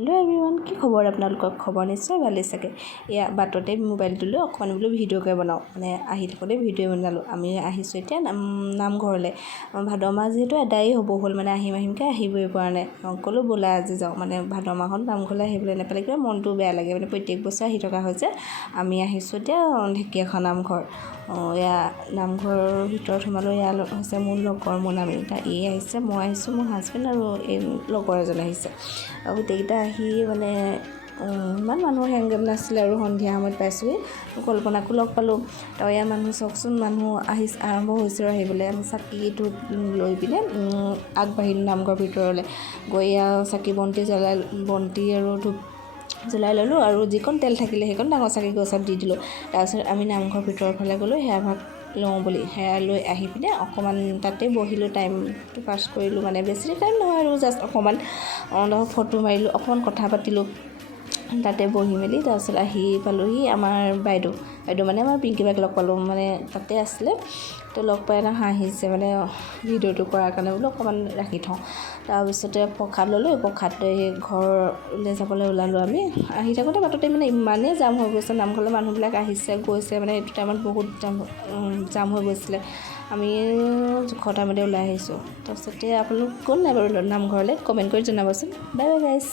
Hello' everyone, কি খবৰ আপোনালোকৰ? খবৰ নিশ্চয় ভালেই চাগে। এয়া বাটতে মোবাইলটো লৈ অকণমান বোলো ভিডিঅ'কে বনাওঁ, আহি থাকোঁতে ভিডিঅ' বনালোঁ। আমি আহিছোঁ এতিয়া নামঘৰলৈ। ভাদ মাহ যিহেতু এদায়েই হ'ব হ'ল, আহিমকৈ আহিবই পৰা নাই। ক'লোঁ ব'লা আজি যাওঁ, ভাদ মাহত নামঘৰলৈ আহিবলৈ নাপালে কিবা মনটো বেয়া লাগে। প্ৰত্যেক বছৰে আহি থকা হয় যে। আমি আহিছোঁ এতিয়া ঢেকিয়াখুw নামঘৰ। এয়া নামঘৰৰ ভিতৰত সোমালোঁ। এয়া হৈছে মোৰ লগৰ মোনামী। এই আহিছে, মই আহিছোঁ, মোৰ হাজবেণ্ড আৰু এই লগৰ এজন আহিছে। আৰু গোটেইকেইটা আহি ইমান মানুহৰ হেংগেম নাছিলে আৰু সন্ধিয়া সময়ত পাইছোঁহি। কল্পনাকো লগ পালোঁ। তো এয়া মানুহ চাওকচোন, মানুহ আৰম্ভ হৈছে আৰু আহিবলৈ। আমি চাকিটো লৈ পিনে আগবাঢ়িলোঁ নামঘৰৰ ভিতৰলৈ। গৈ চাকি বন্তি আৰু ধূপ জ্বলাই ল'লোঁ আৰু যিকণ তেল থাকিলে সেইকণ ডাঙৰ চাকি গছত দি দিলোঁ। তাৰপিছত আমি নামঘৰৰ ভিতৰৰ ফালে গ'লোঁ সেৱা ভাগ লওঁ বুলি। সেয়া লৈ আহি পিনে অকণমান তাতে বহিলোঁ, টাইমটো পাছ কৰিলোঁ। বেছি টাইম নহয় আৰু জাষ্ট অকণমান ফটো মাৰিলোঁ, অকণমান কথা পাতিলোঁ তাতে বহি মেলি। তাৰপিছত আহি পালোঁহি আমাৰ বাইদেউ আমাৰ পিংকি বাক লগ পালোঁ। তাতে আছিলে। তো লগ পাই হাঁহিছে ভিডিঅ'টো কৰাৰ কাৰণে বোলো অকণমান ৰাখি থওঁ। তাৰপিছতে প্ৰসাদ ল'লোঁ। প্ৰসাদ লৈ ঘৰলৈ যাবলৈ ওলালোঁ। আমি আহি থাকোঁতে বাটতে ইমানেই জাম হৈ গৈছে। নামঘৰলৈ মানুহবিলাক আহিছে গৈছে, এইটো টাইমত বহুত জাম হৈ গৈছিলে। আমি জোখৰ টাইমতে ওলাই আহিছোঁ। তাৰপিছতে আপোনালোক গ'ল নাই বাৰু নামঘৰলৈ? কমেণ্ট কৰি জনাবচোন। Bye bye guys.